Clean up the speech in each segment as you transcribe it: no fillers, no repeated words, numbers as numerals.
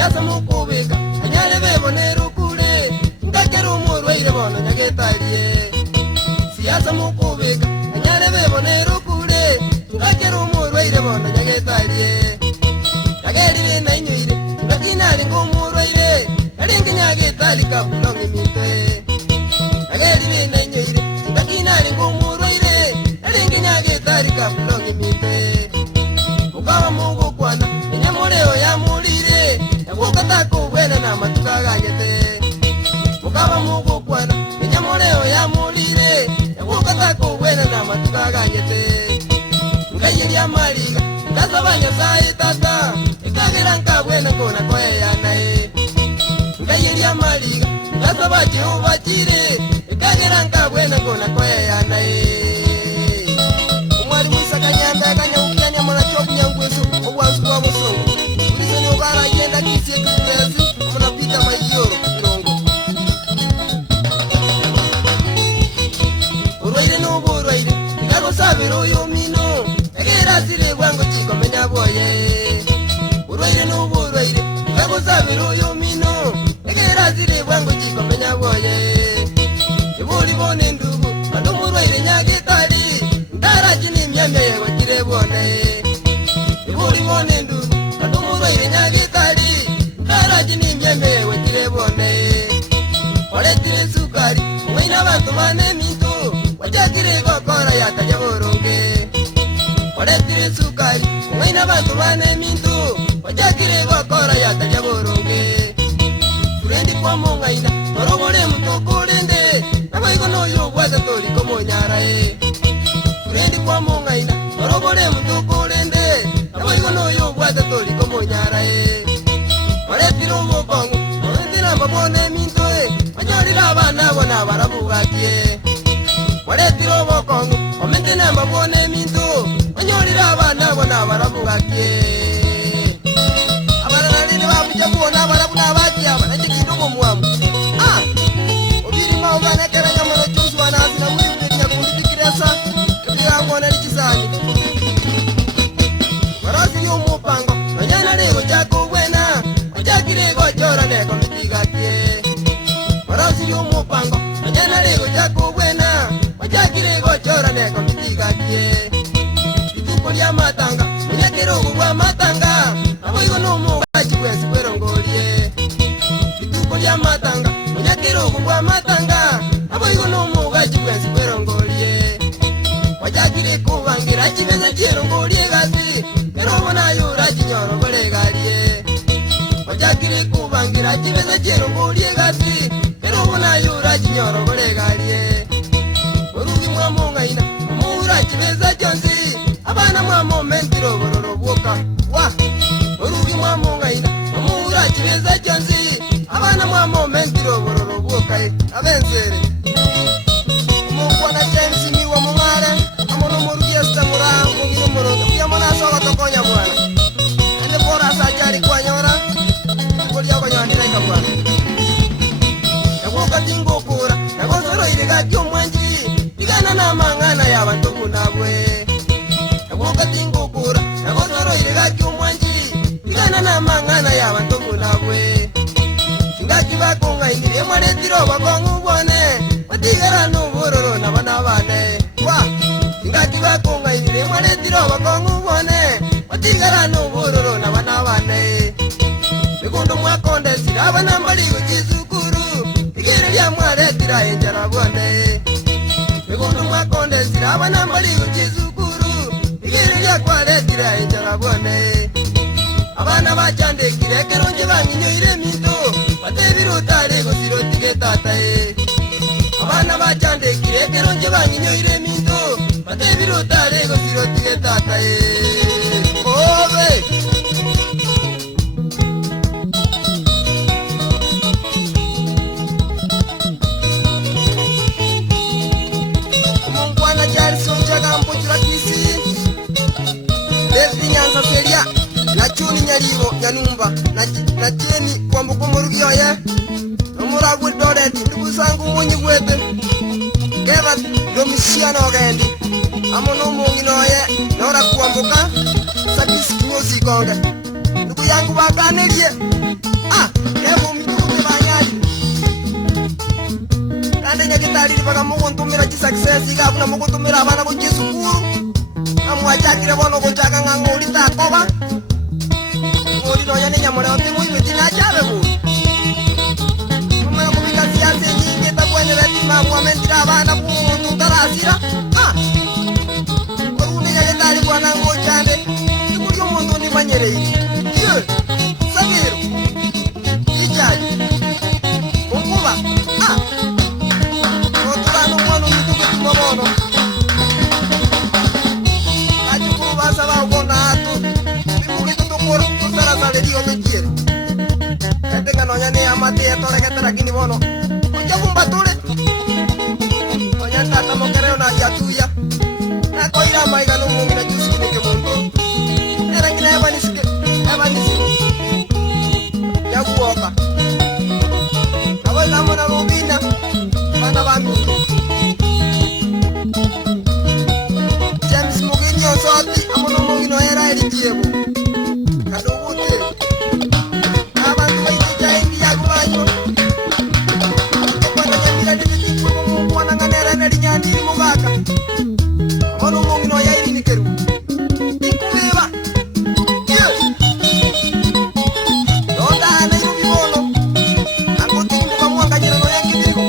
siasa mukubika anyale bebonera okure ngakera omorwaire bono nyagetarie siasa mukubika anyale bebonera okure ngakera omorwaire bono nyagetarie yagerire na inyoire ngatinari ngomorwaire yaringi nyagetari kabulongi mitwe yagerire na inyoire ngatinari ngomorwaire yaringi nyagetari kabulongi mitwe ukaba mungu kwana inyamoreo ya mulire yakukataka ubwene na matuka ganyete ukaba mungu kwana inyamoreo ya mulire yakukataka ubwene na matuka ganyete ngayirya maliga ndasabanya sai tata ikagira nkabwene ngona kweyanae ngayirya maliga ndasaba Jehova chire ikagira nkabwene ngona kweyanae umwari musakanyambe akanyaukyanya mwana chokunyangweso obwansu bwa musongo uliseni ubara yenda kisie kitezi munapita mayoro irongo urwaire n'uburwaire iragusabira uyu mino egerasire bwango chikomenya boye urwaire n'uburwaire iragusabira uyu mino egerasire bwango chikomenya boye ibuli bone ndugu ando murwaire nyagetari ndarajini myamye wachire bone ibuli bone ndugu ando murwaire nyagetari ndarajini myamye wachire bone oletire sukari umwina abantu bane minto wachakire gokora yataja boronge oletire sukari umwina abantu bane minto wachakire gokora yataja boronge turendi kwa mongaina torobole mutokolende nabaiko noyo bwata tori komo nyarae turendi kwa mongaina torobole mutokolende nabaiko noyo bwata tori komo nyarae oletire umukongo oletire mabone mintoe wanyolira abana bona barabugatie oletire umukongo ometene mabone minto wanyolira abana bona barabugatie abaranalini babuja kuona barabuna bakia banachikindo mumwamu obirima uganeteranya mono chusu wanazina muri ubetia kundikiresa ebirangona likizani marasi y'umupango nonyana lego chako bwena achakirego chora neko mitigatie marasi y'umupango nonyana lego chako bwena achakirego chora neko mitigatie ituko lya matanga munyakero gwa matanga aboigo no chikwezi kwerongolie ituko lya matanga munyakero gwa matanga aboigo no muga chikwezi kwerongolie wachakire kubangira chimeza cherongolie gazi pero bona yura chinyoro bolegalie wachakire kubangira chimeza cherongolie gazi pero bona yura chinyoro bolegalie urugi mwa mongaina mura chimeza jonzi abana mwa momentiro bororo boka wa urugi mwa mongaina mura chimeza jonzi abana mwa momentiro bororo boka abenzere mukwana James ni wa mungare amono murugi estamura ngiro moroga yamona soga tokonya bwana ande bora sajari kwa nyora kodi yako nyandira ikabwana yakoka tingo kura yakosoro irega kyomwanji igana na mangana yabantu kunabwe yakoka tingo kura yakosoro irega kyomwanji igana na mangana yabantu kunabwe ngaki bakonga ingire mwaretiro bakongu bone batigara n'uburoro n'abana bane wa ngaki bakonga ingire mwaretiro bakongu bone batigara n'uburoro n'abana bane bikondo mwakonde siraba nambali ukizukuru igere lya mwaretira enjara bone bikondo mwakonde siraba nambali ukizukuru igere lya kwaretira enjara bone abana bachandekire keronje banginyoire minto batebirutare gosirotike tatae abana bachandekire keronje banginyoire minto batebirutare gosirotike tatae obe mungwana Jackson chagampo chakisi Levi Nyanza Seria na chuni nyalivo nyanumba na cheni kwa mbukumo rugioye nomuragwe doreti ndugusangu munyi gwete keva domisiano gendi amono mungi noye nora kuambuka sabisi music onge ndugu yangu baganirie Paka muguntumira chi success ika kuna muguntumira abana ku chisukuru. Amwachakire bono kuchaka nganguri takoba. Nguri no yani nyamore otimu ibiti na chabe bu. Kumena kubika siasa nyingi tabwene betima kuamentira abana ku tarasira. Korune yale tali kwa nango chande. Ikuri omuntu ni manyere iki. Sabiru. Ichaji. Okuba. Oturano mwana mituke tumobono. Kachukuru basa bakona atu. Bimuki tutukuru tusara sale dio mekiere. Etenga nonya ni amati etore ketara kini bono. Ojabumba tule. Onya tata mokereo na jatuya. Na koira maiga no mungi na jusi kini ke monto. Era kina evanisike. Ya kuoka. Kawai lamo na rubina. Mana bantu. James Mugini osoti amono mugino era elitiebo. Kadugute. Abantu baitija india kubanyo. Kwanda nyamira diti kwa mwana nganera na linyandi mugaka. Amono mugino ya ini nikeru. Ikuiba. Onda na irubi bono. Angoti kwa mwanga nyera no yakitiko.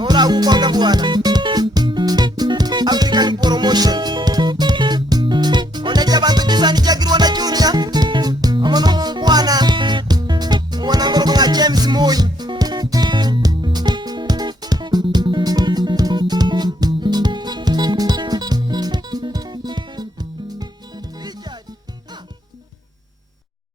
Ora uko bwana.